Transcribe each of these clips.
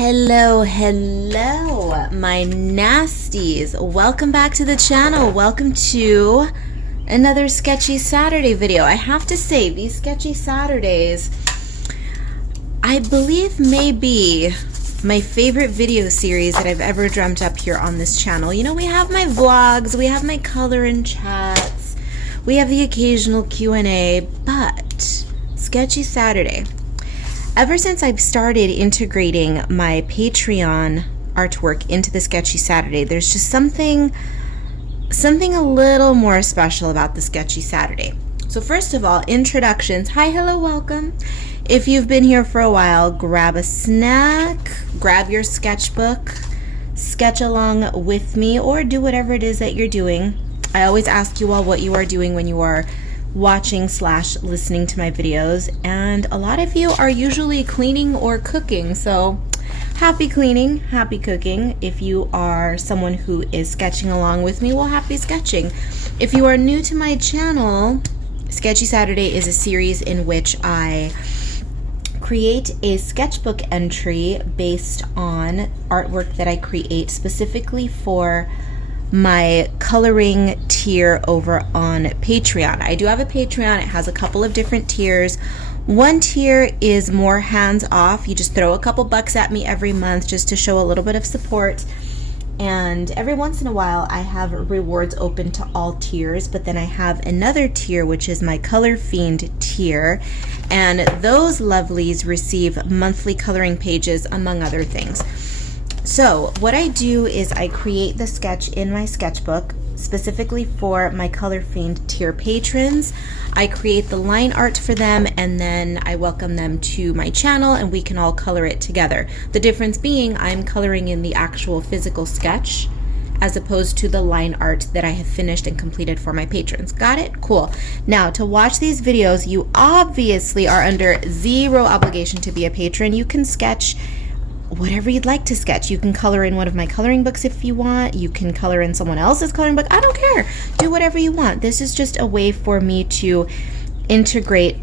Hello, my nasties. Welcome back to the channel. Welcome to another Sketchy Saturday video. I have to say, these Sketchy Saturdays, I believe may be my favorite video series that I've ever dreamt up here on this channel. You know, we have my vlogs, we have my color and chats, we have the occasional Q&A, but Sketchy Saturday. Ever since I've started integrating my Patreon artwork into the Sketchy Saturday, there's just something a little more special about the Sketchy Saturday. So first of all, introductions. Hi, hello, welcome. If you've been here for a while, grab a snack, grab your sketchbook, sketch along with me, or do whatever it is that you're doing. I always ask you all what you are doing when you are watching/listening to my videos, and a lot of you are usually cleaning or cooking, so happy cleaning, happy cooking. If you are someone who is sketching along with me, well, happy sketching. If you are new to my channel, Sketchy Saturday is a series in which I create a sketchbook entry based on artwork that I create specifically for my coloring tier over on Patreon. I do have a Patreon. It has a couple of different tiers. One tier is more hands-off. You just throw a couple bucks at me every month just to show a little bit of support. And every once in a while, I have rewards open to all tiers, but then I have another tier, which is my Color Fiend tier. And those lovelies receive monthly coloring pages, among other things. So what I do is I create the sketch in my sketchbook specifically for my Color Fiend tier patrons. I create the line art for them, and then I welcome them to my channel and we can all color it together. The difference being I'm coloring in the actual physical sketch as opposed to the line art that I have finished and completed for my patrons. Got it? Cool. Now, to watch these videos, you obviously are under zero obligation to be a patron. You can sketch whatever you'd like to sketch. You can color in one of my coloring books if you want. You can color in someone else's coloring book. I don't care. Do whatever you want. This is just a way for me to integrate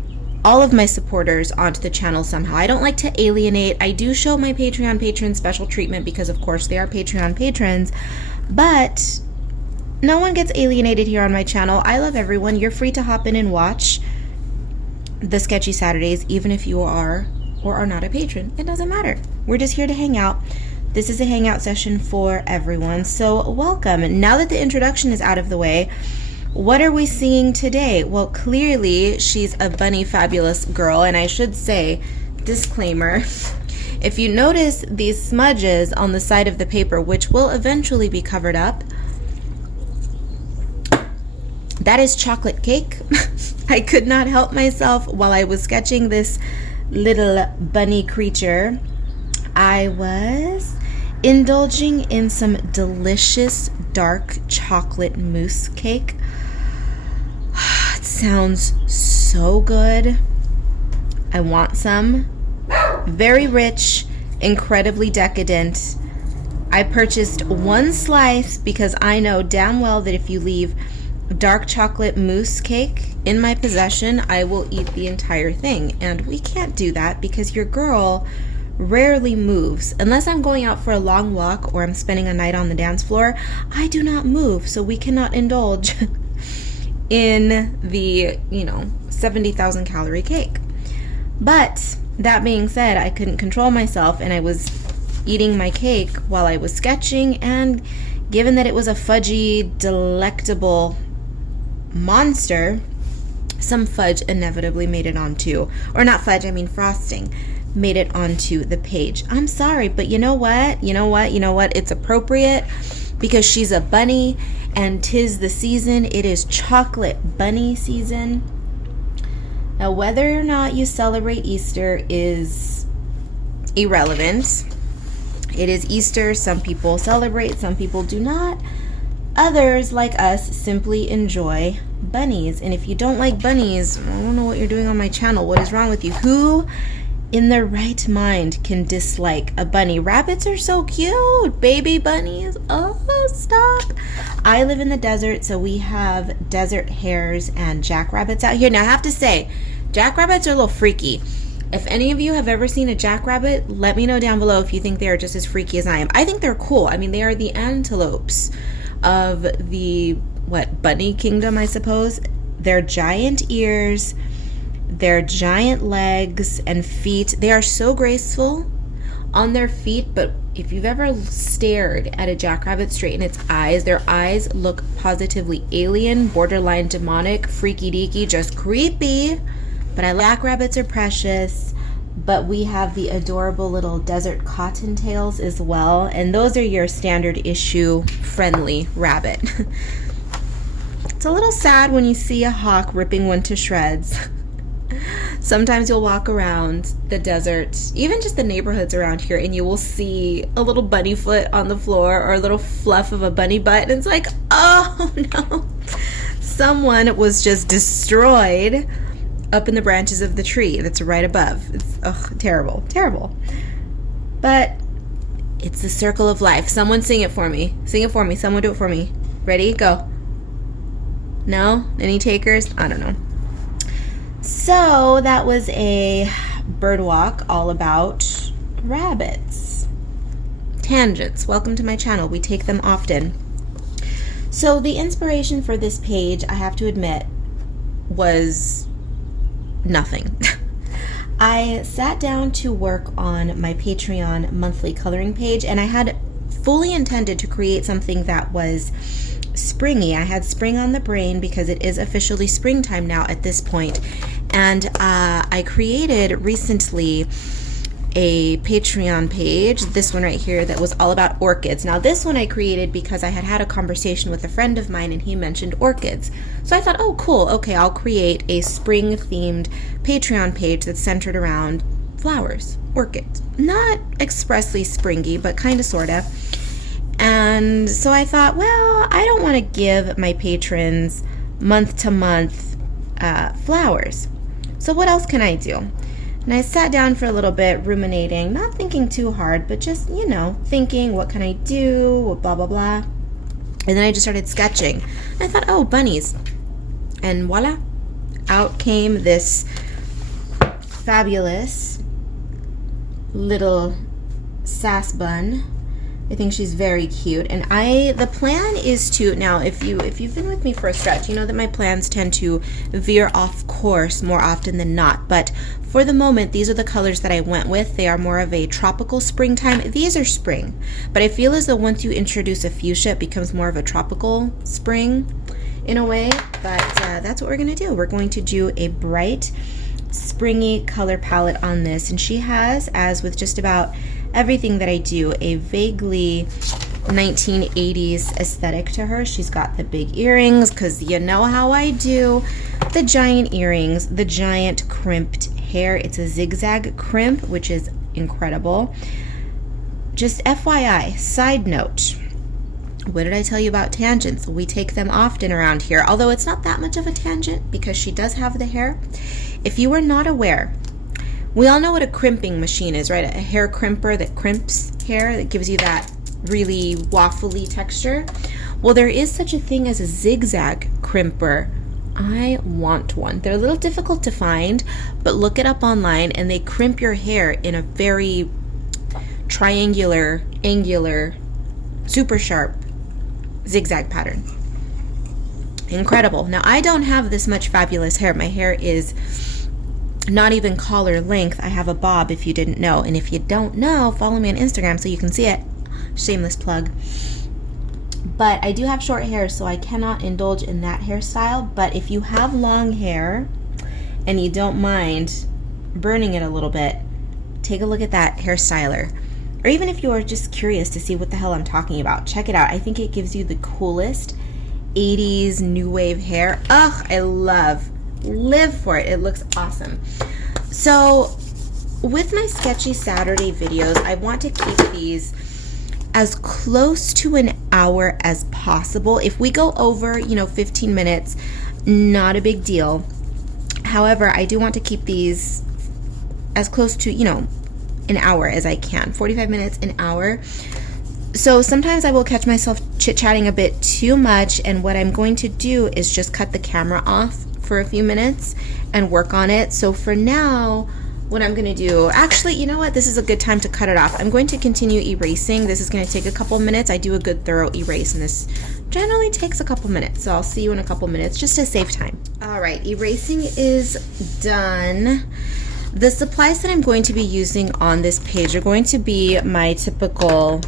all of my supporters onto the channel somehow. I don't like to alienate. I do show my Patreon patrons special treatment because, of course, they are Patreon patrons, but no one gets alienated here on my channel. I love everyone. You're free to hop in and watch the Sketchy Saturdays, even if you are or are not a patron. It doesn't matter. We're just here to hang out. This is a hangout session for everyone, so welcome. Now that the introduction is out of the way, what are we seeing today? Well, clearly she's a bunny fabulous girl, and I should say, disclaimer, if you notice these smudges on the side of the paper, which will eventually be covered up, that is chocolate cake. I could not help myself while I was sketching this little bunny creature. I was indulging in some delicious dark chocolate mousse cake. It sounds so good. I want some. Very rich, incredibly decadent. I purchased one slice because I know damn well that if you leave dark chocolate mousse cake in my possession, I will eat the entire thing. And we can't do that because your girl rarely moves. Unless I'm going out for a long walk or I'm spending a night on the dance floor, I do not move, so we cannot indulge in the, 70,000 calorie cake. But that being said, I couldn't control myself and I was eating my cake while I was sketching, and given that it was a fudgy, delectable monster, some fudge inevitably made it onto, or not fudge, I mean frosting, made it onto the page. I'm sorry, but you know what? It's appropriate because she's a bunny and 'tis the season. It is chocolate bunny season. Now, whether or not you celebrate Easter is irrelevant. It is Easter. Some people celebrate, some people do not. Others, like us, simply enjoy bunnies. And if you don't like bunnies, I don't know what you're doing on my channel. What is wrong with you? Who in their right mind can dislike a bunny? Rabbits are so cute. Baby bunnies. Oh, stop. I live in the desert, so we have desert hares and jackrabbits out here. Now, I have to say, jackrabbits are a little freaky. If any of you have ever seen a jackrabbit, let me know down below if you think they are just as freaky as I am. I think they're cool. I mean, they are the antelopes of the, bunny kingdom, I suppose. Their giant ears, their giant legs and feet. They are so graceful on their feet, but if you've ever stared at a jackrabbit straight in its eyes, their eyes look positively alien, borderline demonic, freaky deaky, just creepy. But jackrabbits are precious, but we have the adorable little desert cottontails as well, and those are your standard issue friendly rabbit. It's a little sad when you see a hawk ripping one to shreds. Sometimes you'll walk around the desert, even just the neighborhoods around here, and you will see a little bunny foot on the floor or a little fluff of a bunny butt, and it's like, oh no, someone was just destroyed up in the branches of the tree that's right above. It's terrible, terrible. But it's the circle of life. Someone sing it for me. Sing it for me. Someone do it for me. Ready? Go. No? Any takers? I don't know. So that was a bird walk all about rabbits. Tangents. Welcome to my channel. We take them often. So the inspiration for this page, I have to admit, was nothing. I sat down to work on my Patreon monthly coloring page, and I had fully intended to create something that was springy. I had spring on the brain because it is officially springtime now at this point. And I created recently a Patreon page, this one right here, that was all about orchids. Now this one I created because I had a conversation with a friend of mine and he mentioned orchids. So I thought, oh cool, okay, I'll create a spring themed Patreon page that's centered around flowers, orchids. Not expressly springy, but kind of, sort of. And so I thought, well, I don't want to give my patrons month to month flowers. So what else can I do? And I sat down for a little bit, ruminating, not thinking too hard, but just, thinking, what can I do, blah, blah, blah. And then I just started sketching. I thought, oh, bunnies. And voila, out came this fabulous little sass bun. I think she's very cute, and the plan is to, now if you've been with me for a stretch, you know that my plans tend to veer off course more often than not, but for the moment these are the colors that I went with. They are more of a tropical springtime. These are spring, but I feel as though once you introduce a fuchsia it becomes more of a tropical spring in a way, but that's what we're going to do. We're going to do a bright springy color palette on this, and she has, as with just about everything that I do, a vaguely 1980s aesthetic to her. She's got the big earrings, because you know how I do. The giant earrings, the giant crimped hair. It's a zigzag crimp, which is incredible. Just FYI, side note, what did I tell you about tangents? We take them often around here, although it's not that much of a tangent because she does have the hair. If you are not aware, we all know what a crimping machine is, right? A hair crimper that crimps hair, that gives you that really waffly texture. Well, there is such a thing as a zigzag crimper. I want one. They're a little difficult to find, but look it up online, and they crimp your hair in a very triangular, angular, super sharp zigzag pattern. Incredible. Now, I don't have this much fabulous hair. My hair is not even collar length. I have a bob, if you didn't know. And if you don't know, follow me on Instagram so you can see it. Shameless plug. But I do have short hair, so I cannot indulge in that hairstyle. But if you have long hair and you don't mind burning it a little bit, take a look at that hairstyler. Or even if you are just curious to see what the hell I'm talking about, check it out. I think it gives you the coolest 80s new wave hair. Ugh, I live for it. It looks awesome. So with my Sketchy Saturday videos, I want to keep these as close to an hour as possible. If we go over, 15 minutes, not a big deal. However, I do want to keep these as close to, an hour as I can. 45 minutes, an hour. So sometimes I will catch myself chit-chatting a bit too much, and what I'm going to do is just cut the camera off for a few minutes and work on it. So for now, what I'm going to do, actually, you know what? This is a good time to cut it off. I'm going to continue erasing. This is going to take a couple minutes. I do a good thorough erase, and this generally takes a couple minutes. So I'll see you in a couple minutes just to save time. All right, erasing is done. The supplies that I'm going to be using on this page are going to be my typical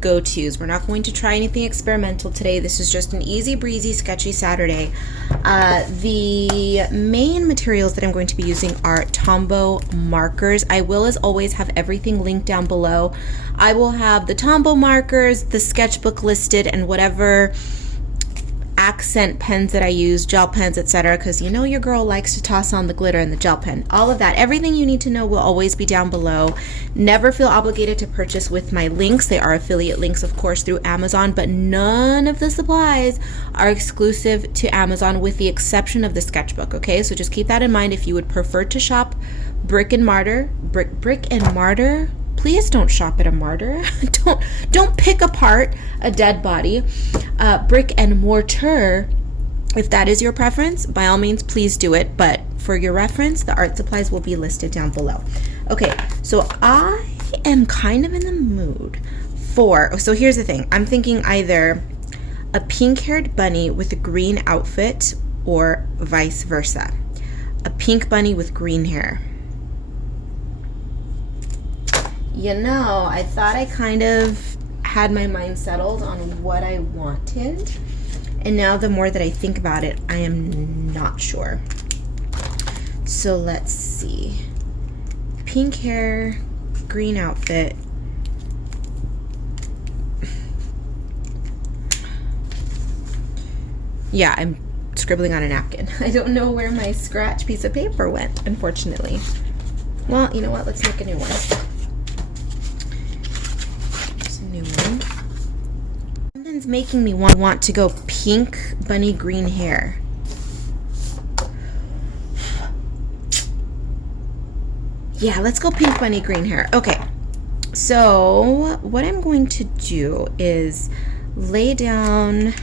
go-tos. We're not going to try anything experimental today. This is just an easy breezy sketchy Saturday. The main materials that I'm going to be using are Tombow markers. I will, as always, have everything linked down below. I will have the Tombow markers, the sketchbook listed, and whatever accent pens that I use, gel pens, etc., because you know your girl likes to toss on the glitter and the gel pen. All of that, everything you need to know will always be down below. Never feel obligated to purchase with my links. They are affiliate links, of course, through Amazon, but none of the supplies are exclusive to Amazon with the exception of the sketchbook, okay? So just keep that in mind. If you would prefer to shop brick and mortar, please don't shop at a martyr. Don't pick apart a dead body. Brick and mortar, if that is your preference, by all means, please do it. But for your reference, the art supplies will be listed down below. Okay, so I am kind of in the mood for, so here's the thing. I'm thinking either a pink-haired bunny with a green outfit or vice versa. A pink bunny with green hair. You know, I thought I kind of had my mind settled on what I wanted, and now the more that I think about it, I am not sure. So let's see. Pink hair, green outfit. Yeah, I'm scribbling on a napkin. I don't know where my scratch piece of paper went, unfortunately. Well, you know what? Let's make a new one. Something's making me want to go pink bunny green hair. Yeah, let's go pink bunny green hair. Okay, so what I'm going to do is lay down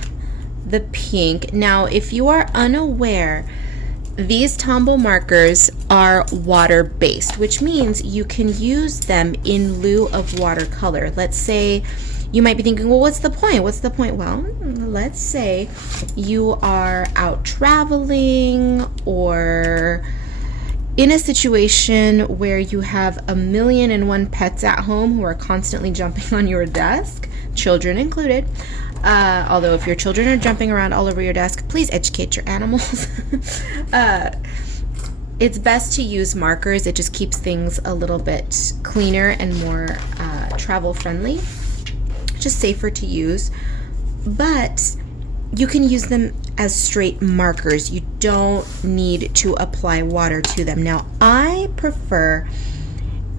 the pink. Now, if you are unaware, these Tombow markers are water-based, which means you can use them in lieu of watercolor. Let's say you might be thinking, well, what's the point? What's the point? Well, let's say you are out traveling or in a situation where you have 1,000,001 pets at home who are constantly jumping on your desk, children included. Although if your children are jumping around all over your desk, please educate your animals. It's best to use markers. It just keeps things a little bit cleaner and more travel friendly. Just safer to use. But you can use them as straight markers. You don't need to apply water to them. Now, I prefer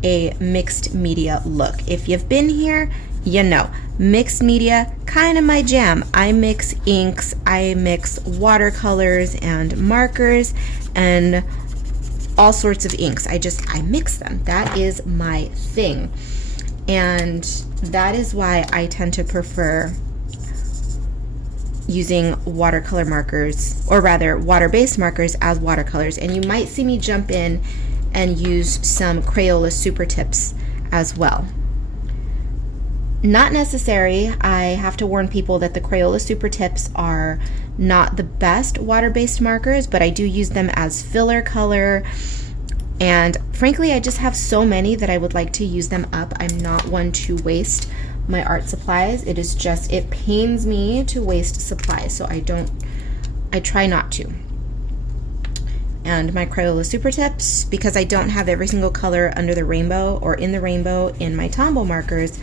a mixed media look. If you've been here, you know, mixed media, kind of my jam. I mix inks, I mix watercolors and markers and all sorts of inks. I mix them. That is my thing. And that is why I tend to prefer using watercolor markers, or rather water-based markers as watercolors. And you might see me jump in and use some Crayola Super Tips as well. Not necessary. I have to warn people that the Crayola Super Tips are not the best water-based markers, but I do use them as filler color. And frankly, I just have so many that I would like to use them up. I'm not one to waste my art supplies. It is just, it pains me to waste supplies, so I try not to. And my Crayola Super Tips, because I don't have every single color under the rainbow or in the rainbow in my Tombow markers,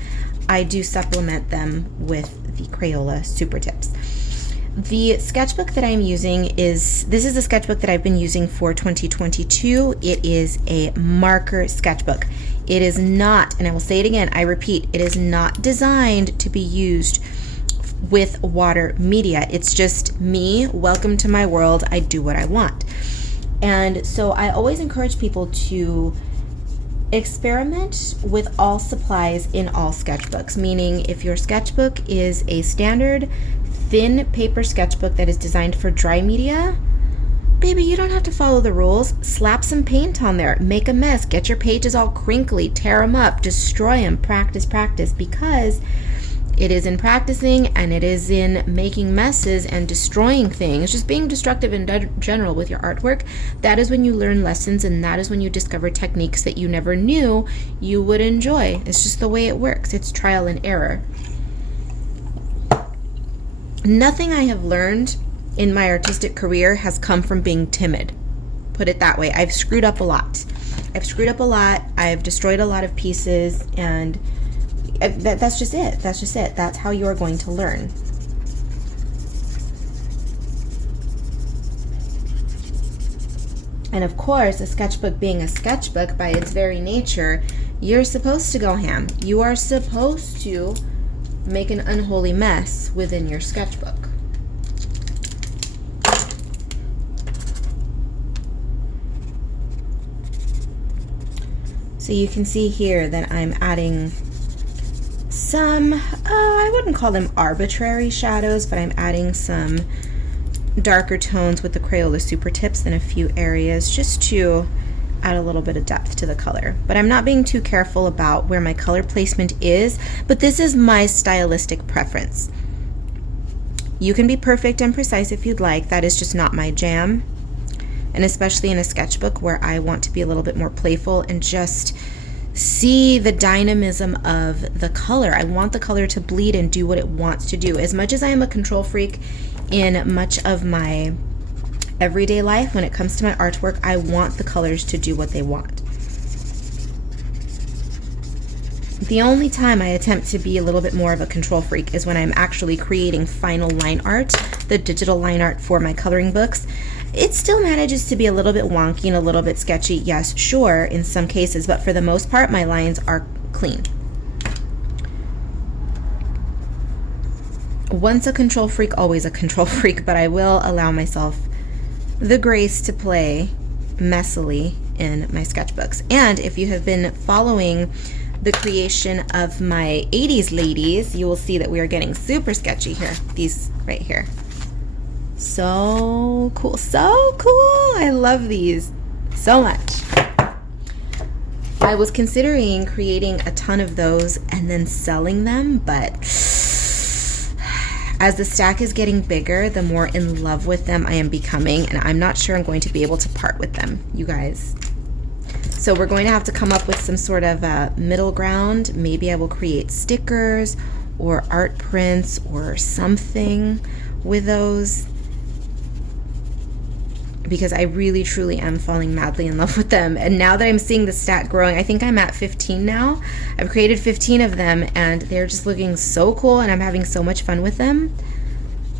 I do supplement them with the Crayola Super Tips. The sketchbook that I'm using this is a sketchbook that I've been using for 2022. It is a marker sketchbook. It is not, and I will say it again, I repeat, it is not designed to be used with water media. It's just me, welcome to my world, I do what I want. And so I always encourage people to experiment with all supplies in all sketchbooks, meaning if your sketchbook is a standard thin paper sketchbook that is designed for dry media, Baby, you don't have to follow the rules. Slap some paint on there. Make a mess. Get your pages all crinkly. Tear them up. Destroy them. Practice, practice. Because it is in practicing and it is in making messes and destroying things, just being destructive in general with your artwork, that is when you learn lessons, and that is when you discover techniques that you never knew you would enjoy. It's just the way it works. It's trial and error. Nothing I have learned in my artistic career has come from being timid. Put it that way. I've screwed up a lot. I've destroyed a lot of pieces, and that's just it. That's how you are going to learn. And of course, a sketchbook being a sketchbook by its very nature, you're supposed to go ham. You are supposed to make an unholy mess within your sketchbook. So you can see here that I'm adding some, I wouldn't call them arbitrary shadows, but I'm adding some darker tones with the Crayola Super Tips in a few areas just to add a little bit of depth to the color. But I'm not being too careful about where my color placement is, but this is my stylistic preference. You can be perfect and precise if you'd like. That is just not my jam. And especially in a sketchbook where I want to be a little bit more playful and just see the dynamism of the color. I want the color to bleed and do what it wants to do. As much as I am a control freak in much of my everyday life, when it comes to my artwork, I want the colors to do what they want. The only time I attempt to be a little bit more of a control freak is when I'm actually creating final line art, the digital line art for my coloring books. It still manages to be a little bit wonky and a little bit sketchy, yes, sure, in some cases, but for the most part, my lines are clean. Once a control freak, always a control freak, but I will allow myself the grace to play messily in my sketchbooks. And if you have been following the creation of my 80s ladies, you will see that we are getting super sketchy here. These right here. So cool, so cool. I love these so much. I was considering creating a ton of those and then selling them, but as the stack is getting bigger, the more in love with them I am becoming, and I'm not sure I'm going to be able to part with them, you guys. So we're going to have to come up with some sort of a middle ground. Maybe I will create stickers or art prints or something with those, because I really truly am falling madly in love with them. And now that I'm seeing the stack growing, I think I'm at 15 now. I've created 15 of them and they're just looking so cool, and I'm having so much fun with them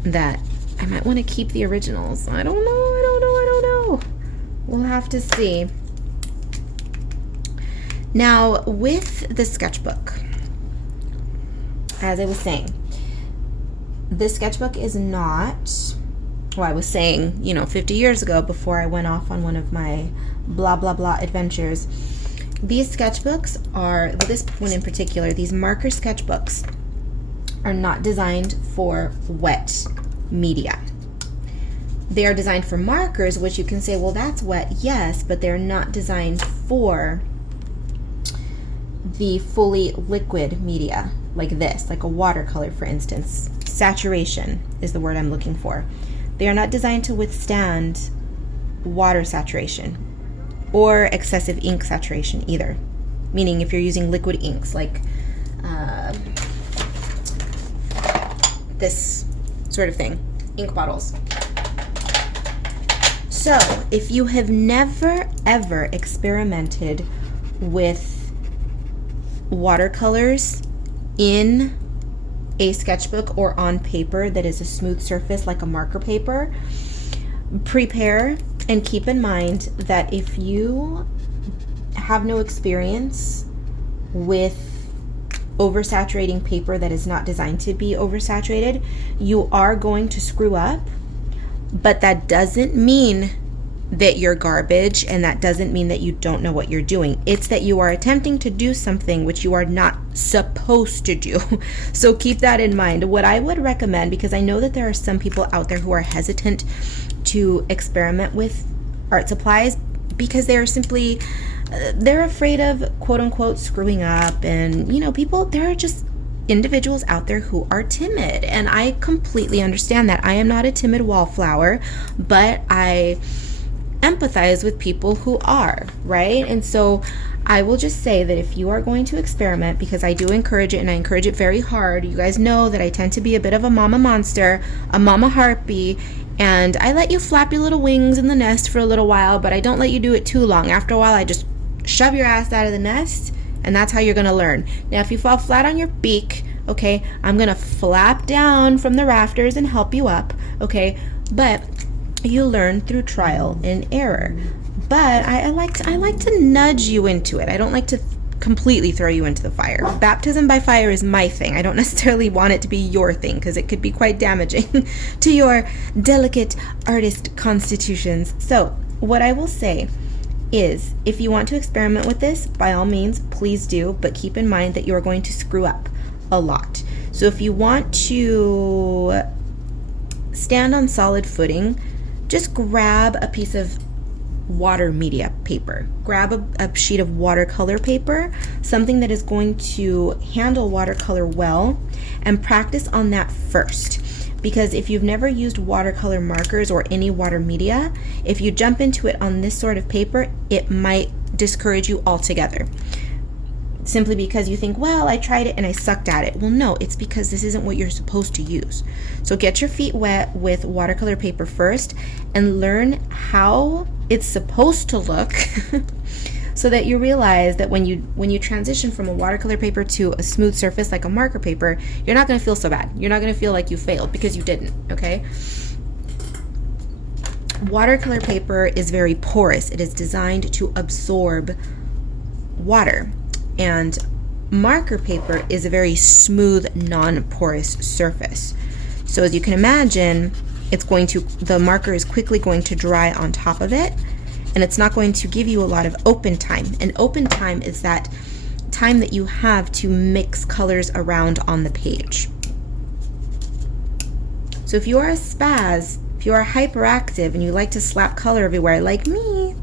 that I might want to keep the originals. I don't know. We'll have to see. Now with the sketchbook, as I was saying, this sketchbook is not, well, I was saying, 50 years ago before I went off on one of my blah, blah, blah adventures, these sketchbooks are, this one in particular, these marker sketchbooks are not designed for wet media. They are designed for markers, which you can say, well, that's wet, yes, but they're not designed for the fully liquid media like this, like a watercolor, for instance. Saturation is the word I'm looking for. They are not designed to withstand water saturation or excessive ink saturation either. Meaning if you're using liquid inks like this sort of thing, ink bottles. So if you have never ever experimented with watercolors in a sketchbook or on paper that is a smooth surface like a marker paper, prepare and keep in mind that if you have no experience with oversaturating paper that is not designed to be oversaturated, you are going to screw up, but that doesn't mean that you're garbage, and that doesn't mean that you don't know what you're doing. It's that you are attempting to do something which you are not supposed to do. So keep that in mind. What I would recommend, because I know that there are some people out there who are hesitant to experiment with art supplies because they're simply they're afraid of quote unquote screwing up, and you know, people, there are just individuals out there who are timid, and I completely understand that. I am not a timid wallflower, but I empathize with people who are, right? And so I will just say that if you are going to experiment, because I do encourage it, and I encourage it very hard. You guys know that I tend to be a bit of a mama monster, a mama harpy, and I let you flap your little wings in the nest for a little while, but I don't let you do it too long. After a while, I just shove your ass out of the nest, and that's how you're gonna learn. Now, if you fall flat on your beak, okay, I'm gonna flap down from the rafters and help you up, okay? But you learn through trial and error. But I like to nudge you into it. I don't like to completely throw you into the fire. Baptism by fire is my thing. I don't necessarily want it to be your thing, because it could be quite damaging to your delicate artist constitutions. So what I will say is, if you want to experiment with this, by all means, please do, but keep in mind that you are going to screw up a lot. So if you want to stand on solid footing, just grab a piece of water media paper. Grab a sheet of watercolor paper, something that is going to handle watercolor well, and practice on that first. Because if you've never used watercolor markers or any water media, if you jump into it on this sort of paper, it might discourage you altogether. Simply because you think, well, I tried it and I sucked at it. Well, no, it's because this isn't what you're supposed to use. So get your feet wet with watercolor paper first and learn how it's supposed to look so that you realize that when you transition from a watercolor paper to a smooth surface like a marker paper, you're not going to feel so bad. You're not going to feel like you failed, because you didn't, okay? Watercolor paper is very porous. It is designed to absorb water. And marker paper is a very smooth, non-porous surface. So as you can imagine, the marker is quickly going to dry on top of it, and it's not going to give you a lot of open time. And open time is that time that you have to mix colors around on the page. So if you are a spaz, if you are hyperactive and you like to slap color everywhere like me,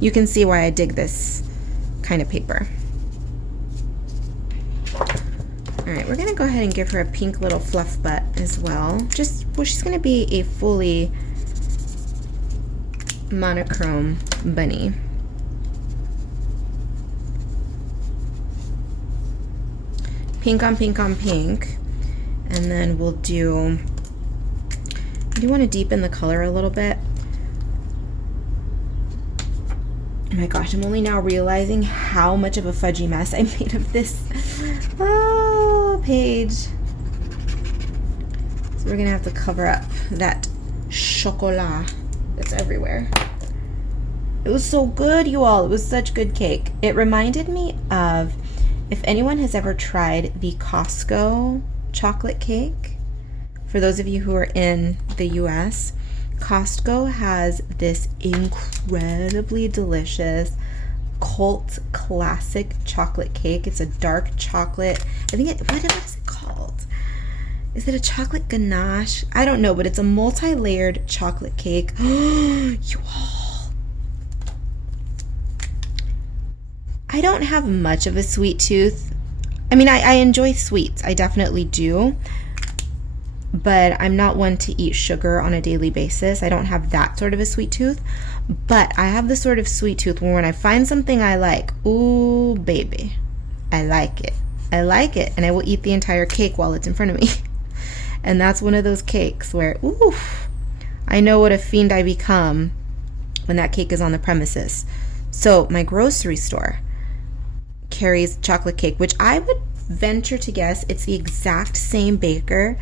you can see why I dig this kind of paper. Alright, we're going to go ahead and give her a pink little fluff butt as well. She's going to be a fully monochrome bunny. Pink on pink on pink. And then we'll do, I do want to deepen the color a little bit. Oh my gosh, I'm only now realizing how much of a fudgy mess I made of this page. So we're gonna have to cover up that chocolat that's everywhere. It was so good, you all. It was such good cake. It reminded me of, if anyone has ever tried the Costco chocolate cake, for those of you who are in the US, Costco has this incredibly delicious cult classic chocolate cake. It's a dark chocolate. I think what is it called? Is it a chocolate ganache? I don't know, but it's a multi-layered chocolate cake. You all. I don't have much of a sweet tooth. I mean, I enjoy sweets. I definitely do. But I'm not one to eat sugar on a daily basis. I don't have that sort of a sweet tooth. But I have the sort of sweet tooth where when I find something I like, ooh, baby, I like it. I like it. And I will eat the entire cake while it's in front of me. And that's one of those cakes where, ooh, I know what a fiend I become when that cake is on the premises. So my grocery store carries chocolate cake, which I would venture to guess it's the exact same baker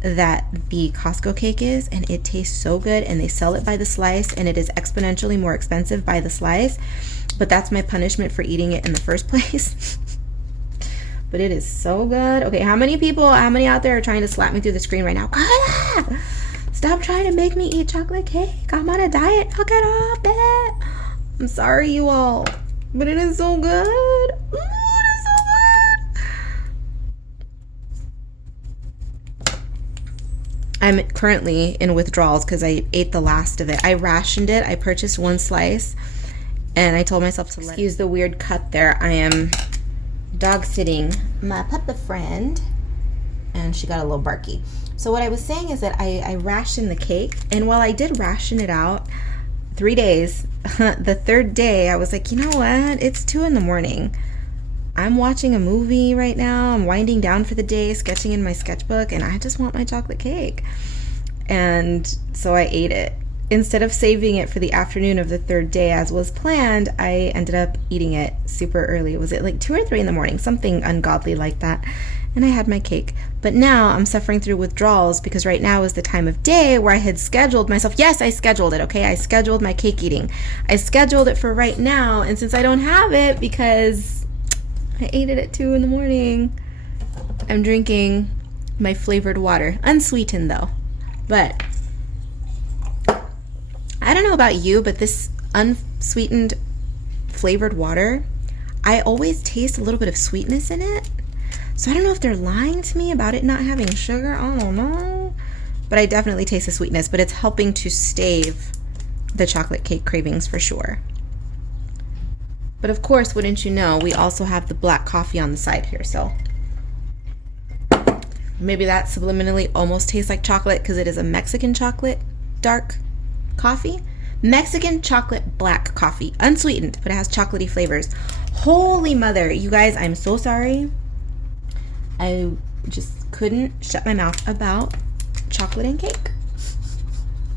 that the Costco cake is, and it tastes so good, and they sell it by the slice, and it is exponentially more expensive by the slice, but that's my punishment for eating it in the first place. But it is so good. Okay, how many out there are trying to slap me through the screen right now? Karla! Stop trying to make me eat chocolate cake. I'm on a diet. I'll get off it. I'm sorry, you all, but it is so good. Ooh, it is so good. I'm currently in withdrawals because I ate the last of it. I rationed it. I purchased one slice, and I told myself to excuse the weird cut there. I am dog sitting my puppy friend, and she got a little barky. So what I was saying is that I rationed the cake, and while I did ration it out 3 days, the third day I was like, you know what? It's 2 in the morning. I'm watching a movie right now. I'm winding down for the day, sketching in my sketchbook, and I just want my chocolate cake. And so I ate it. Instead of saving it for the afternoon of the third day as was planned, I ended up eating it super early. Was it like 2 or 3 in the morning? Something ungodly like that. And I had my cake. But now I'm suffering through withdrawals because right now is the time of day where I had scheduled myself. Yes, I scheduled it, okay? I scheduled my cake eating. I scheduled it for right now, and since I don't have it because I ate it at 2 in the morning, I'm drinking my flavored water. Unsweetened though. But I don't know about you, but this unsweetened flavored water, I always taste a little bit of sweetness in it. So I don't know if they're lying to me about it not having sugar. I don't know. But I definitely taste the sweetness, but it's helping to stave the chocolate cake cravings for sure. But of course, wouldn't you know, we also have the black coffee on the side here. So maybe that subliminally almost tastes like chocolate because it is a Mexican chocolate dark coffee. Mexican chocolate black coffee. Unsweetened, but it has chocolatey flavors. Holy mother. You guys, I'm so sorry. I just couldn't shut my mouth about chocolate and cake.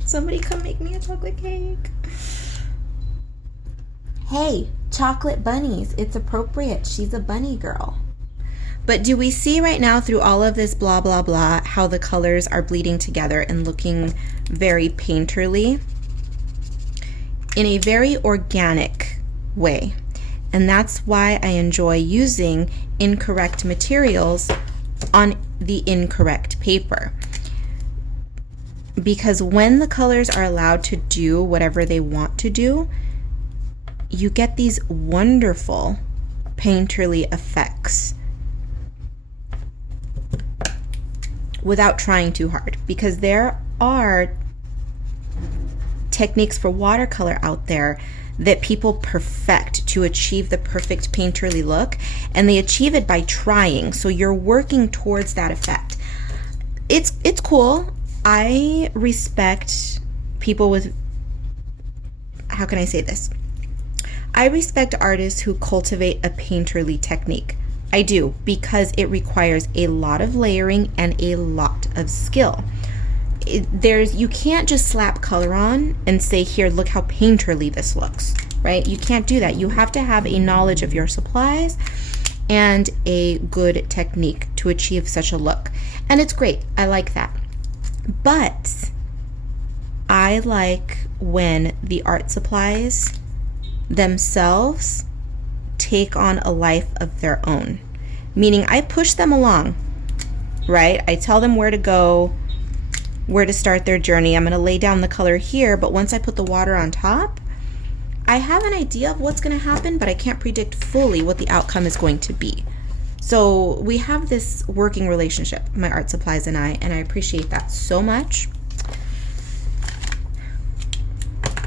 Somebody come make me a chocolate cake. Hey, chocolate bunnies. It's appropriate. She's a bunny girl. But do we see right now through all of this blah, blah, blah, how the colors are bleeding together and looking very painterly in a very organic way? And that's why I enjoy using incorrect materials on the incorrect paper. Because when the colors are allowed to do whatever they want to do, you get these wonderful painterly effects without trying too hard. Because there are techniques for watercolor out there that people perfect to achieve the perfect painterly look, and they achieve it by trying. So you're working towards that effect. It's cool. I respect people with, how can I say this? I respect artists who cultivate a painterly technique. I do, because it requires a lot of layering and a lot of skill. You can't just slap color on and say, here, look how painterly this looks, right? You can't do that. You have to have a knowledge of your supplies and a good technique to achieve such a look. And it's great. I like that. But I like when the art supplies themselves take on a life of their own. Meaning I push them along, right? I tell them where to go, where to start their journey. I'm going to lay down the color here, but once I put the water on top, I have an idea of what's going to happen, but I can't predict fully what the outcome is going to be. So we have this working relationship, my art supplies and I appreciate that so much.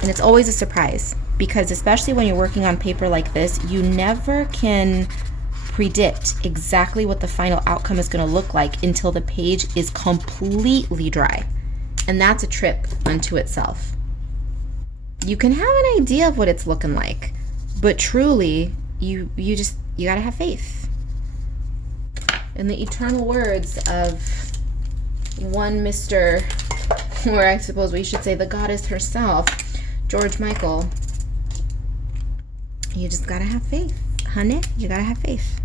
And it's always a surprise, because especially when you're working on paper like this, you never can predict exactly what the final outcome is going to look like until the page is completely dry. And that's a trip unto itself. You can have an idea of what it's looking like, but truly, you gotta have faith. In the eternal words of one Mr., or I suppose we should say the goddess herself, George Michael, you just gotta have faith, honey. You gotta have faith.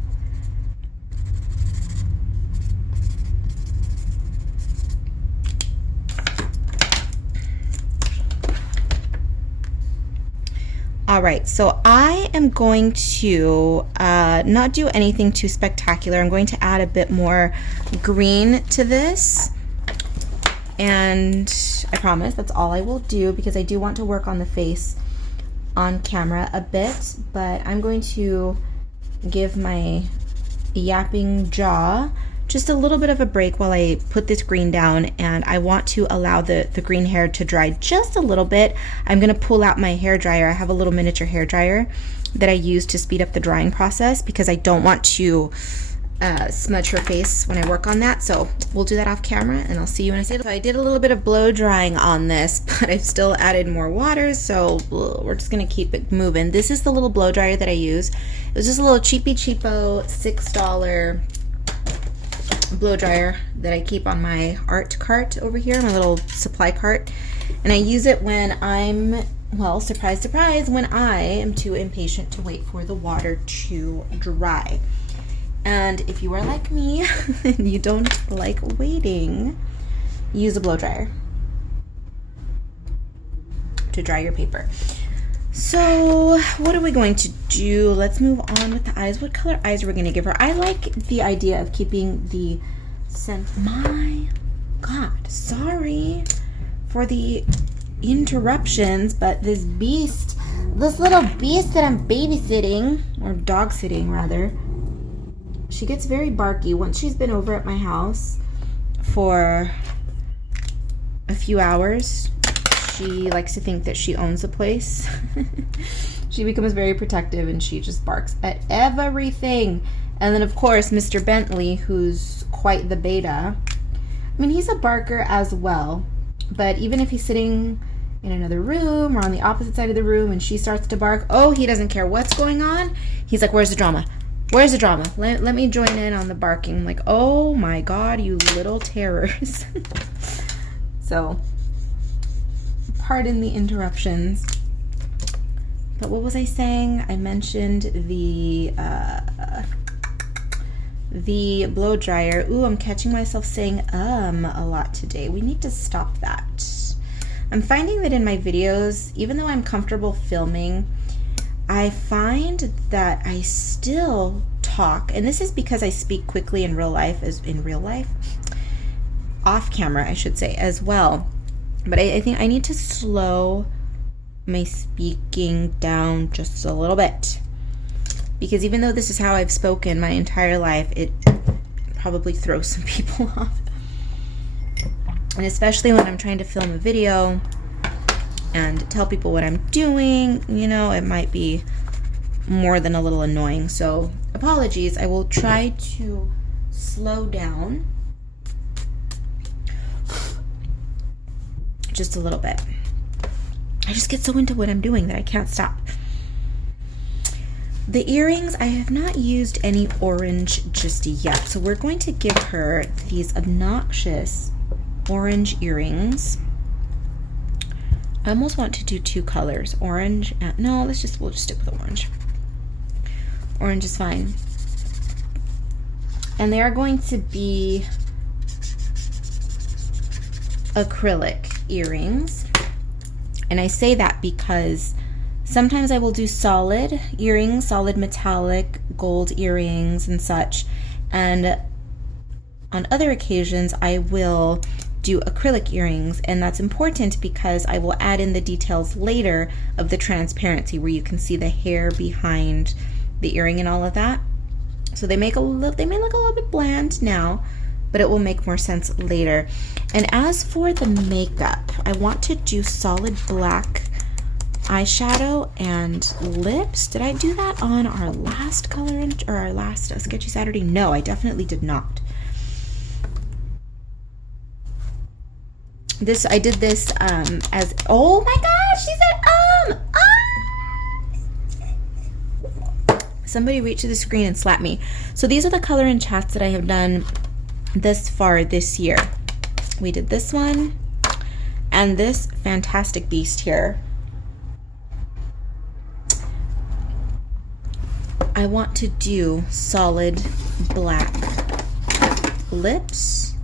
All right, so I am going to not do anything too spectacular. I'm going to add a bit more green to this. And I promise that's all I will do, because I do want to work on the face on camera a bit, but I'm going to give my yapping jaw just a little bit of a break while I put this green down, and I want to allow the green hair to dry just a little bit. I'm gonna pull out my hair dryer. I have a little miniature hair dryer that I use to speed up the drying process, because I don't want to smudge her face when I work on that. So we'll do that off camera, and I'll see you when I say it. So I did a little bit of blow drying on this, but I've still added more water, so we're just gonna keep it moving. This is the little blow dryer that I use. It was just a little cheapo $6 blow dryer that I keep on my art cart over here, my little supply cart, and I use it when I'm, well, surprise surprise, when I am too impatient to wait for the water to dry. And if you are like me and you don't like waiting, use a blow dryer to dry your paper. So what are we going to do? Let's move on with the eyes. What color eyes are we going to give her? I like the idea of keeping the scent. My God, sorry for the interruptions, but this little beast that I'm babysitting, or dog sitting rather, she gets very barky. Once she's been over at my house for a few hours, she likes to think that she owns the place. She becomes very protective, and she just barks at everything. And then of course Mr. Bentley, who's quite the beta, I mean, he's a barker as well, but even if he's sitting in another room or on the opposite side of the room and she starts to bark, oh, he doesn't care what's going on. He's like, where's the drama? Where's the drama? Let me join in on the barking. I'm like, oh my God, you little terrors. So, pardon the interruptions. But what was I saying? I mentioned the blow dryer. Ooh, I'm catching myself saying a lot today. We need to stop that. I'm finding that in my videos, even though I'm comfortable filming, I find that I still talk, and this is because I speak quickly in real life, off camera, I should say, as well. But I think I need to slow my speaking down just a little bit, because even though this is how I've spoken my entire life, it probably throws some people off. And especially when I'm trying to film a video and tell people what I'm doing, you know, it might be more than a little annoying. So apologies. I will try to slow down just a little bit. I just get so into what I'm doing that I can't stop. The earrings, I have not used any orange just yet, so we're going to give her these obnoxious orange earrings. I almost want to do two colors, orange and, no, we'll just stick with orange. Orange is fine. And they are going to be acrylic earrings. And I say that because sometimes I will do solid earrings, solid metallic gold earrings and such. And on other occasions, I will do acrylic earrings, and that's important because I will add in the details later of the transparency where you can see the hair behind the earring and all of that. So they may look a little bit bland now, but it will make more sense later. And as for the makeup, I want to do solid black eyeshadow and lips. Did I do that on our last color or our last Sketchy Saturday? No, I definitely did not. I did this as, oh my gosh, she said Somebody reach to the screen and slap me. So these are the color and chats that I have done this far this year. We did this one and this fantastic beast here. I want to do solid black lips.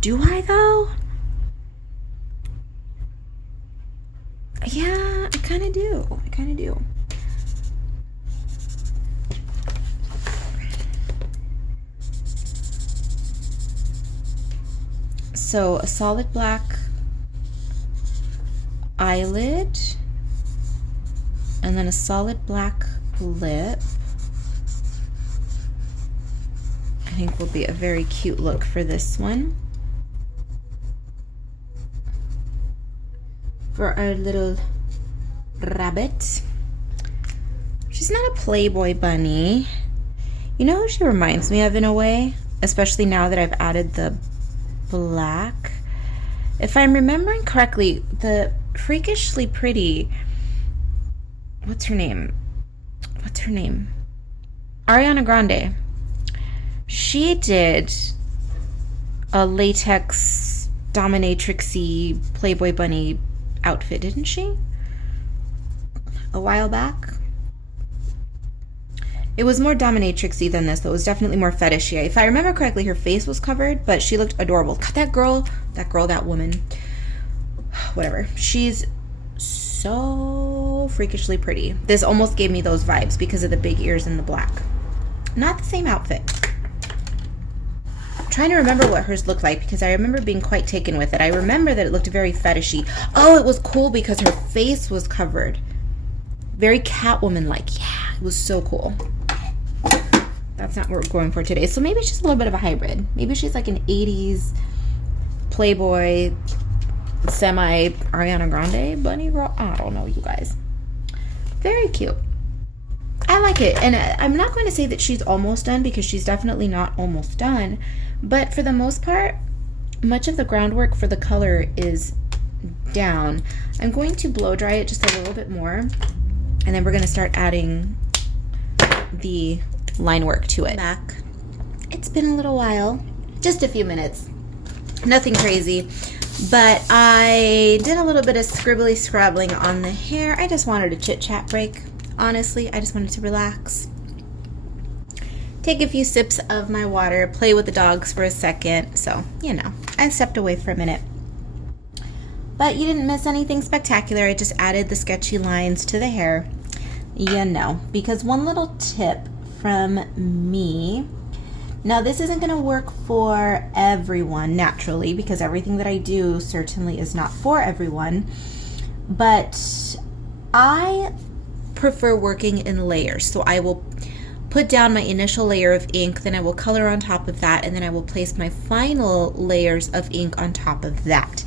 Do I though? Yeah, I kind of do. So a solid black eyelid, and then a solid black lip. I think will be a very cute look for this one. For our little rabbit. She's not a Playboy bunny. You know who she reminds me of in a way? Especially now that I've added the black. If I'm remembering correctly, the freakishly pretty, what's her name? Ariana Grande. She did a latex dominatrixy Playboy bunny outfit, didn't she? A while back. It was more dominatrixy than this, though. It was definitely more fetishy. If I remember correctly, her face was covered, but she looked adorable. God, that woman, whatever. She's so freakishly pretty. This almost gave me those vibes because of the big ears and the black. Not the same outfit. I'm trying to remember what hers looked like because I remember being quite taken with it. I remember that it looked very fetishy. Oh, it was cool because her face was covered. Very Catwoman-like. Yeah, it was so cool. That's not what we're going for today. So maybe she's a little bit of a hybrid. Maybe she's like an 80s Playboy, semi Ariana Grande bunny girl. I don't know, you guys. Very cute. I like it. And I'm not going to say that she's almost done because she's definitely not almost done. But for the most part, much of the groundwork for the color is down. I'm going to blow dry it just a little bit more. And then we're going to start adding the line work to it. Back. It's been a little while. Just a few minutes. Nothing crazy. But I did a little bit of scribbly scrabbling on the hair. I just wanted a chit-chat break. Honestly, I just wanted to relax. Take a few sips of my water. Play with the dogs for a second. So, you know, I stepped away for a minute. But you didn't miss anything spectacular. I just added the sketchy lines to the hair. You know, because one little tip from me. Now, this isn't going to work for everyone naturally because everything that I do certainly is not for everyone. But I prefer working in layers. So I will put down my initial layer of ink, then I will color on top of that, and then I will place my final layers of ink on top of that.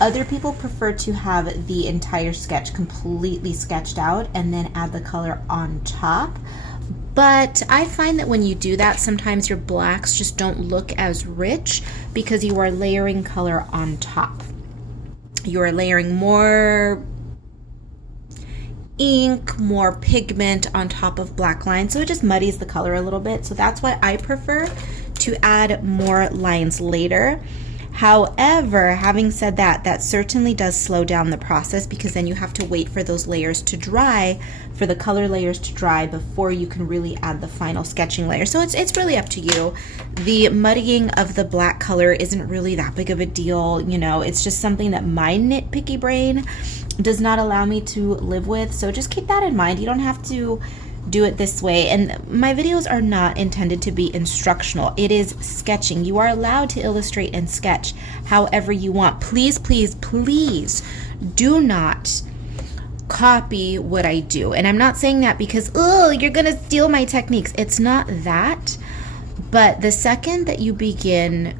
Other people prefer to have the entire sketch completely sketched out and then add the color on top. But I find that when you do that, sometimes your blacks just don't look as rich because you are layering color on top. You are layering more ink, more pigment on top of black lines, so it just muddies the color a little bit. So that's why I prefer to add more lines later. However, having said that, that certainly does slow down the process because then you have to wait for those layers to dry, for the color layers to dry before you can really add the final sketching layer. So it's really up to you. The muddying of the black color isn't really that big of a deal, you know, it's just something that my nitpicky brain does not allow me to live with. So just keep that in mind. You don't have to do it this way, and my videos are not intended to be instructional. It is sketching. You are allowed to illustrate and sketch however you want. Please, please, please do not copy what I do. And I'm not saying that because, oh, you're gonna steal my techniques. It's not that, but the second that you begin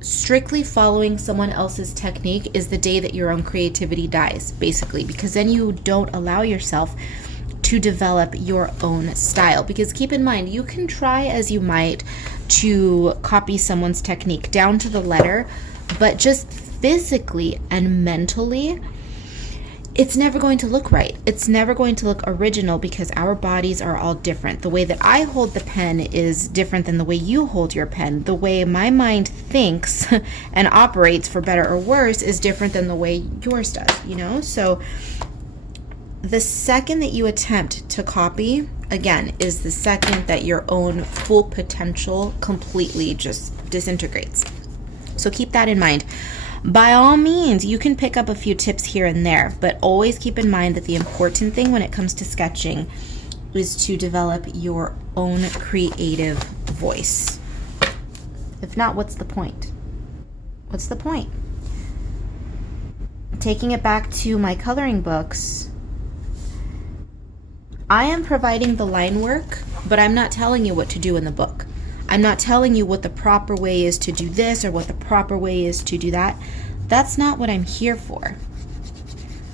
strictly following someone else's technique is the day that your own creativity dies, basically, because then you don't allow yourself to develop your own style. Because keep in mind, you can try as you might to copy someone's technique down to the letter, but just physically and mentally, it's never going to look right. It's never going to look original because our bodies are all different. The way that I hold the pen is different than the way you hold your pen. The way my mind thinks and operates, for better or worse, is different than the way yours does, you know? So the second that you attempt to copy, again, is the second that your own full potential completely just disintegrates. So keep that in mind. By all means, you can pick up a few tips here and there, but always keep in mind that the important thing when it comes to sketching is to develop your own creative voice. If not, what's the point? What's the point? Taking it back to my coloring books, I am providing the line work, but I'm not telling you what to do in the book. I'm not telling you what the proper way is to do this or what the proper way is to do that. That's not what I'm here for.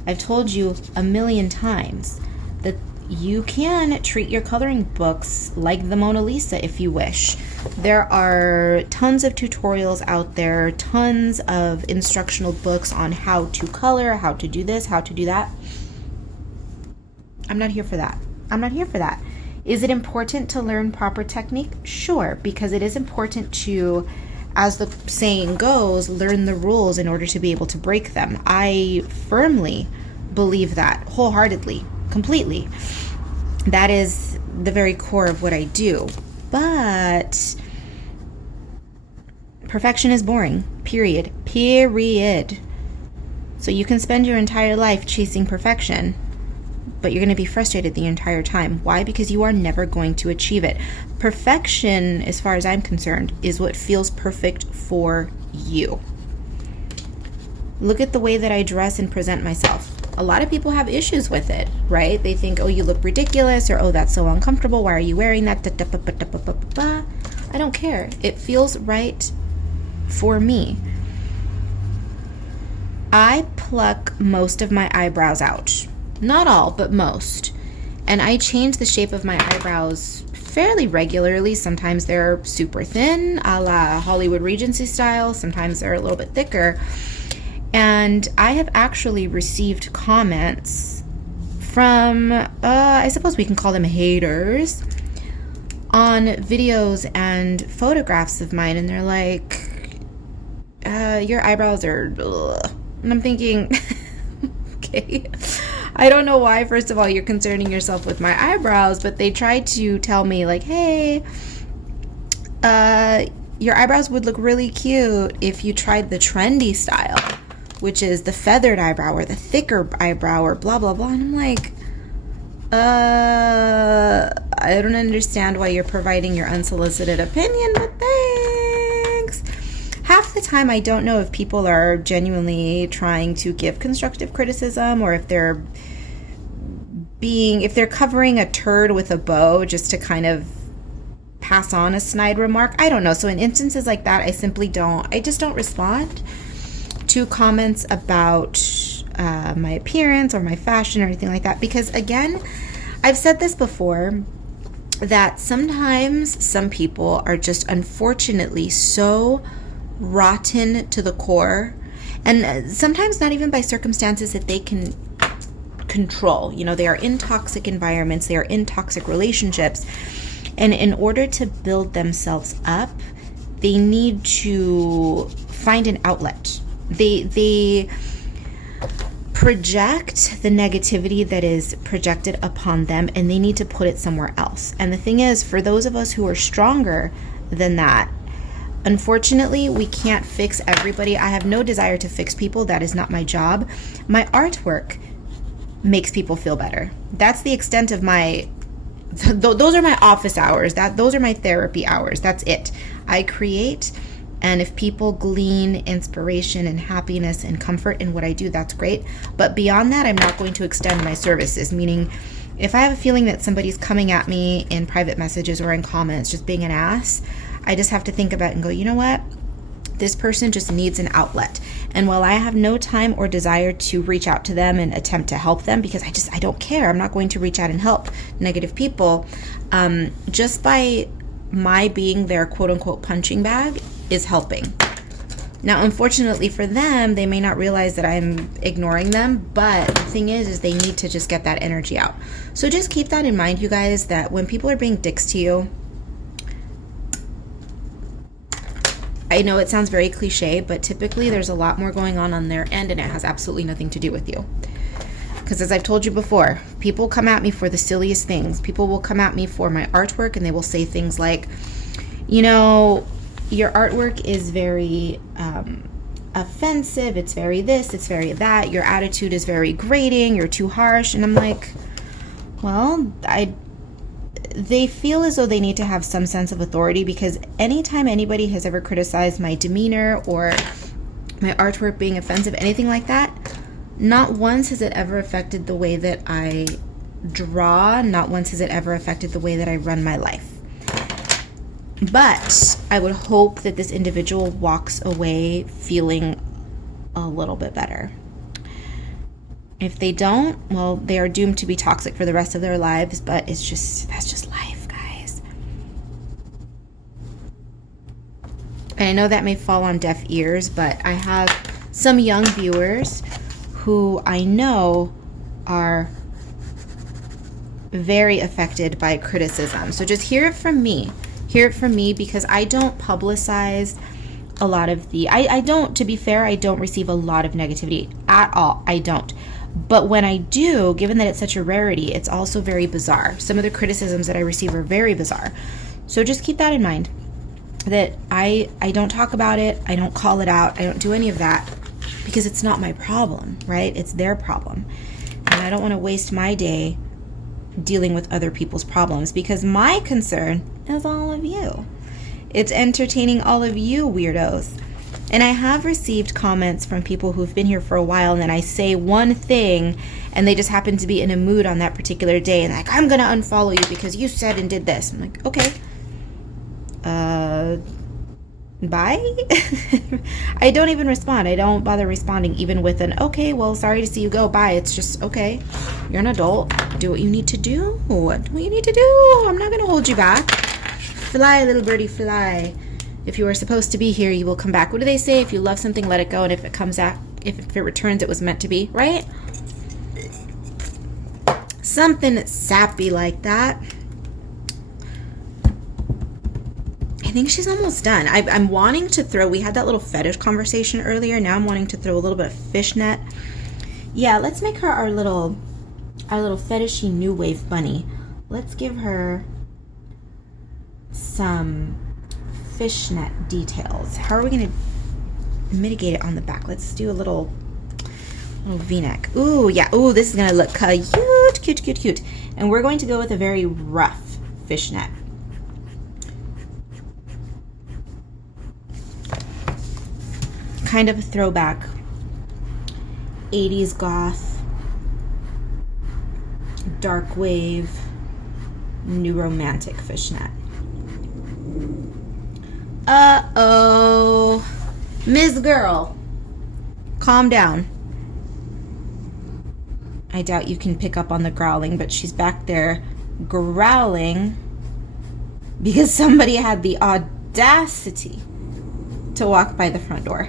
I've told you a million times that you can treat your coloring books like the Mona Lisa if you wish. There are tons of tutorials out there, tons of instructional books on how to color, how to do this, how to do that. I'm not here for that. I'm not here for that. Is it important to learn proper technique? Sure, because it is important to, as the saying goes, learn the rules in order to be able to break them. I firmly believe that, wholeheartedly, completely. That is the very core of what I do. But perfection is boring, period. Period. So you can spend your entire life chasing perfection, but you're going to be frustrated the entire time. Why? Because you are never going to achieve it. Perfection, as far as I'm concerned, is what feels perfect for you. Look at the way that I dress and present myself. A lot of people have issues with it, right? They think, oh, you look ridiculous, or oh, that's so uncomfortable. Why are you wearing that? I don't care. It feels right for me. I pluck most of my eyebrows out. Not all, but most. And I change the shape of my eyebrows fairly regularly. Sometimes they're super thin, a la Hollywood Regency style. Sometimes they're a little bit thicker. And I have actually received comments from, I suppose we can call them haters, on videos and photographs of mine. And they're like, your eyebrows are, ugh. And I'm thinking, okay. I don't know why, first of all, you're concerning yourself with my eyebrows, but they tried to tell me, like, hey, your eyebrows would look really cute if you tried the trendy style, which is the feathered eyebrow or the thicker eyebrow or blah, blah, blah. And I'm like, I don't understand why you're providing your unsolicited opinion, but thanks. Half the time, I don't know if people are genuinely trying to give constructive criticism or if they're covering a turd with a bow just to kind of pass on a snide remark. I don't know. So in instances like that, I just don't respond to comments about my appearance or my fashion or anything like that. Because again, I've said this before, that sometimes some people are just unfortunately so rotten to the core, and sometimes not even by circumstances that they can control. You know, they are in toxic environments, they are in toxic relationships, and in order to build themselves up, they need to find an outlet. They project the negativity that is projected upon them, and they need to put it somewhere else. And the thing is, for those of us who are stronger than that, unfortunately, we can't fix everybody. I have no desire to fix people. That is not my job. My artwork makes people feel better. That's the extent of my, those are my office hours. Those are my therapy hours. That's it. I create, and if people glean inspiration and happiness and comfort in what I do, that's great. But beyond that, I'm not going to extend my services, meaning if I have a feeling that somebody's coming at me in private messages or in comments just being an ass, I just have to think about it and go, you know what? This person just needs an outlet. And while I have no time or desire to reach out to them and attempt to help them, because I don't care. I'm not going to reach out and help negative people. Just by my being their quote unquote punching bag is helping. Now, unfortunately for them, they may not realize that I'm ignoring them, but the thing is they need to just get that energy out. So just keep that in mind, you guys, that when people are being dicks to you, I know it sounds very cliche, but typically there's a lot more going on their end, and it has absolutely nothing to do with you. Because as I've told you before, people come at me for the silliest things. People will come at me for my artwork, and they will say things like, you know, your artwork is very offensive, it's very this, it's very that, your attitude is very grating, you're too harsh. And I'm like, well, they feel as though they need to have some sense of authority, because anytime anybody has ever criticized my demeanor or my artwork being offensive, anything like that. Not once has it ever affected the way that I draw. Not once has it ever affected the way that I run my life. But I would hope that this individual walks away feeling a little bit better. If they don't, well, they are doomed to be toxic for the rest of their lives, but that's just life, guys. And I know that may fall on deaf ears, but I have some young viewers who I know are very affected by criticism. So just hear it from me. Hear it from me, because I don't publicize a lot of the, I don't, to be fair, I don't receive a lot of negativity at all. I don't. But when I do, given that it's such a rarity, it's also very bizarre. Some of the criticisms that I receive are very bizarre. So just keep that in mind, that I don't talk about it. I don't call it out. I don't do any of that, because it's not my problem, right? It's their problem. And I don't want to waste my day dealing with other people's problems, because my concern is all of you. It's entertaining all of you weirdos. And I have received comments from people who've been here for a while, and then I say one thing and they just happen to be in a mood on that particular day, and like, I'm gonna unfollow you because you said and did this. I'm like, okay, bye. I don't even respond. I don't bother responding, even with an okay, well, sorry to see you go, bye. It's just, okay, you're an adult, do what you need to do. What you need to do. I'm not gonna hold you back. Fly, little birdie, fly. If you are supposed to be here, you will come back. What do they say? If you love something, let it go, and if it comes out, if it returns, it was meant to be, right? Something sappy like that. I think she's almost done. I'm wanting to throw, we had that little fetish conversation earlier. Now I'm wanting to throw a little bit of fishnet. Yeah, let's make her our little fetishy new wave bunny. Let's give her some fishnet details. How are we going to mitigate it on the back? Let's do a little v-neck. Ooh, yeah. Ooh, this is going to look cute, cute, cute, cute. And we're going to go with a very rough fishnet. Kind of a throwback 80s goth, dark wave, new romantic fishnet. Uh-oh. Ms. Girl, calm down. I doubt you can pick up on the growling, but she's back there growling because somebody had the audacity to walk by the front door.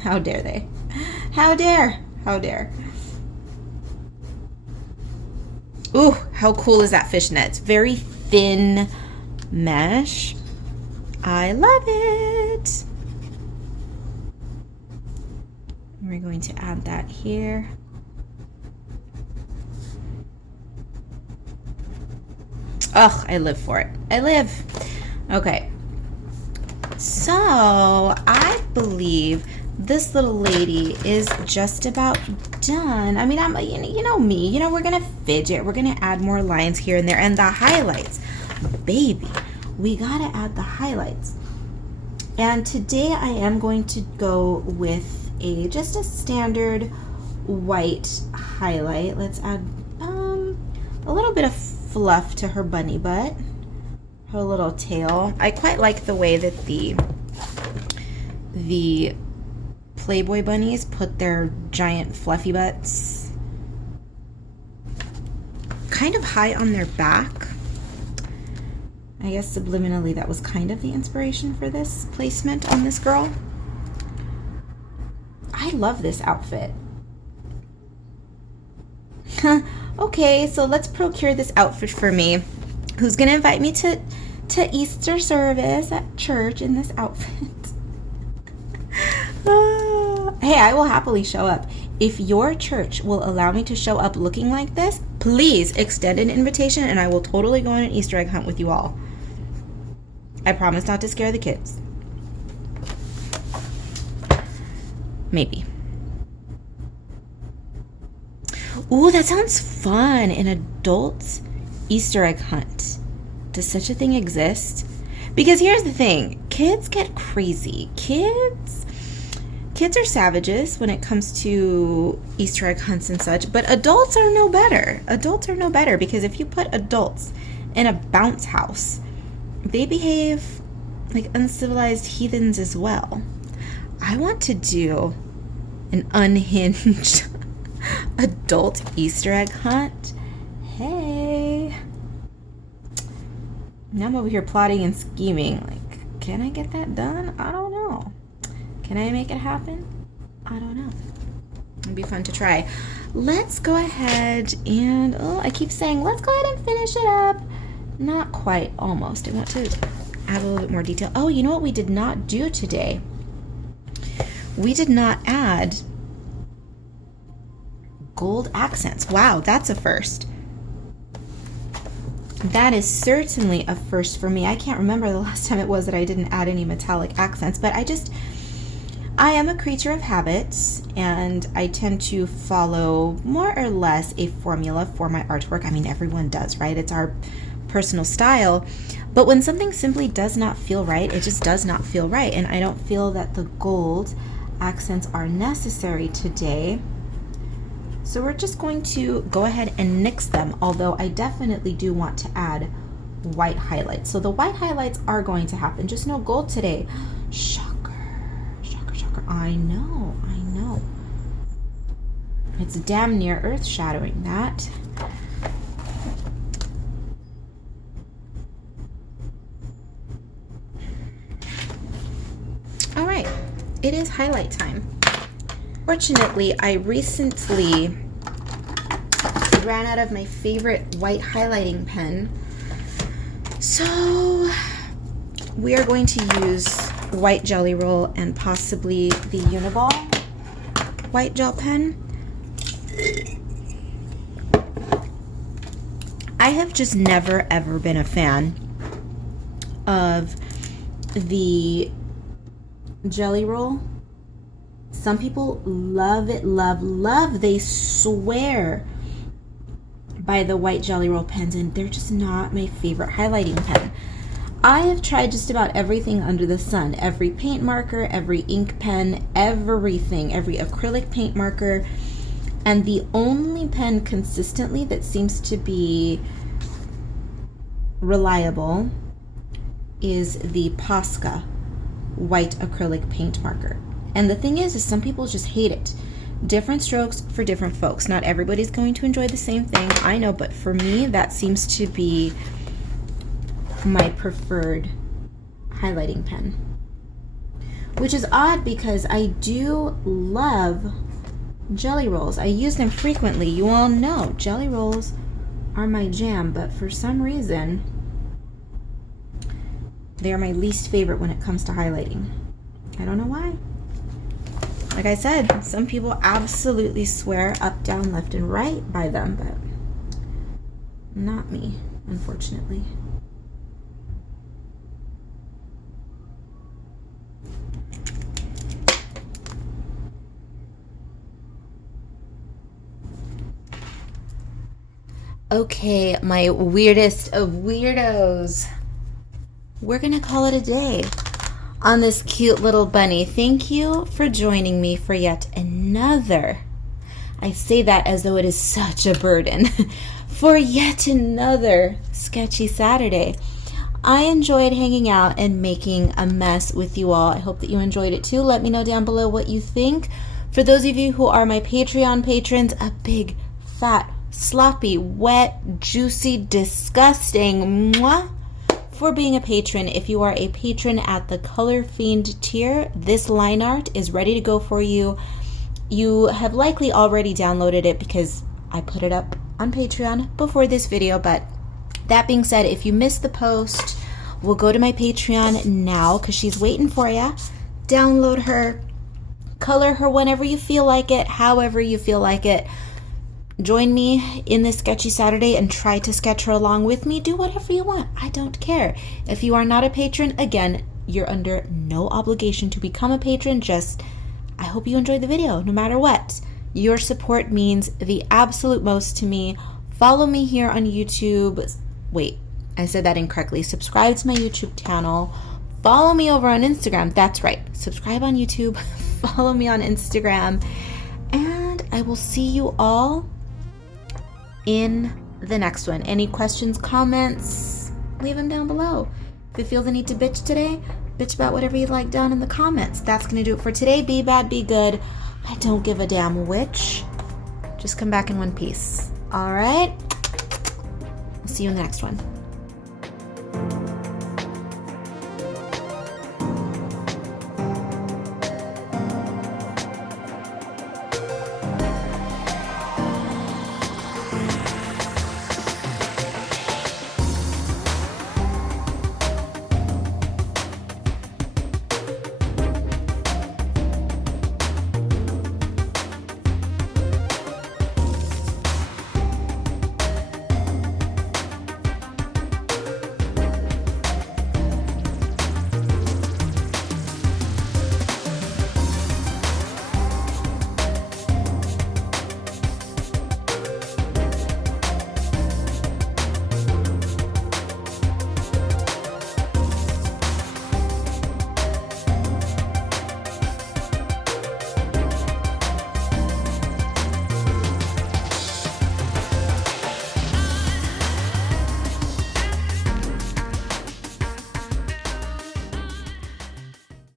How dare they? How dare? How dare? Ooh, how cool is that fishnet? It's very thin mesh. I love it. We're going to add that here. Oh, I live for it. I live. Okay. So, I believe this little lady is just about done. I mean, you know me. You know, we're going to fidget. We're going to add more lines here and there. And the highlights. Baby, we got to add the highlights. And today I am going to go with just a standard white highlight. Let's add a little bit of fluff to her bunny butt. Her little tail. I quite like the way that the Playboy bunnies put their giant fluffy butts kind of high on their back. I guess subliminally that was kind of the inspiration for this placement on this girl. I love this outfit. Okay, so let's procure this outfit for me. Who's gonna invite me to Easter service at church in this outfit? Hey, I will happily show up. If your church will allow me to show up looking like this, please extend an invitation and I will totally go on an Easter egg hunt with you all. I promise not to scare the kids. Maybe. Ooh, that sounds fun. An adult Easter egg hunt. Does such a thing exist? Because here's the thing. Kids get crazy. Kids, kids are savages when it comes to Easter egg hunts and such, but adults are no better. Adults are no better, because if you put adults in a bounce house, they behave like uncivilized heathens as well. I want to do an unhinged adult Easter egg hunt. Hey. Now I'm over here plotting and scheming. Like, can I get that done? I don't know. Can I make it happen? I don't know. It'd be fun to try. Let's go ahead and, I keep saying, let's go ahead and finish it up. Not quite, almost. I want to add a little bit more detail. Oh, you know what we did not do today? We did not add gold accents. Wow, that's a first. That is certainly a first for me. I can't remember the last time it was that I didn't add any metallic accents, but I am a creature of habits, and I tend to follow more or less a formula for my artwork. I mean, everyone does, right? It's our personal style. But when something simply does not feel right, it just does not feel right. And I don't feel that the gold accents are necessary today. So we're just going to go ahead and nix them, although I definitely do want to add white highlights. So the white highlights are going to happen, just no gold today. Shocker, shocker, shocker. I know, I know. It's damn near earth-shattering, that. All right, it is highlight time. Fortunately, I recently ran out of my favorite white highlighting pen, so we are going to use white Jelly Roll and possibly the Uniball white gel pen. I have just never ever been a fan of the Jelly Roll. Some people love it, love. They swear by the white Jelly Roll pens, and they're just not my favorite highlighting pen. I have tried just about everything under the sun. Every paint marker, every ink pen, everything, every acrylic paint marker. And the only pen consistently that seems to be reliable is the Posca white acrylic paint marker. And the thing is some people just hate it. Different strokes for different folks. Not everybody's going to enjoy the same thing, I know, but for me, that seems to be my preferred highlighting pen. Which is odd because I do love Jelly Rolls. I use them frequently. You all know Jelly Rolls are my jam, but for some reason, they are my least favorite when it comes to highlighting. I don't know why. Like I said, some people absolutely swear up, down, left, and right by them, but not me, unfortunately. Okay, my weirdest of weirdos. We're gonna call it a day on this cute little bunny. Thank you for joining me for yet another, I say that as though it is such a burden, for yet another Sketchy Saturday. I enjoyed hanging out and making a mess with you all. I hope that you enjoyed it too. Let me know down below what you think. For those of you who are my Patreon patrons, a big, fat, sloppy, wet, juicy, disgusting mwah for being a patron. If you are a patron at the Color Fiend tier, this line art is ready to go for you. You have likely already downloaded it because I put it up on Patreon before this video, but that being said, if you missed the post, we'll go to my Patreon now because she's waiting for you. Download her, color her whenever you feel like it, however you feel like it. Join me in this Sketchy Saturday and try to sketch her along with me. Do whatever you want. I don't care. If you are not a patron, again, you're under no obligation to become a patron. Just, I hope you enjoyed the video, no matter what. Your support means the absolute most to me. Follow me here on YouTube. Wait, I said that incorrectly. Subscribe to my YouTube channel. Follow me over on Instagram. That's right. Subscribe on YouTube. follow me on Instagram, and I will see you all in the next one. Any questions, comments, leave them down below. If you feel the need to bitch today, bitch about whatever you like down in the comments. That's gonna do it for today. Be bad, be good. I don't give a damn which. Just come back in one piece. All right? I'll see you in the next one.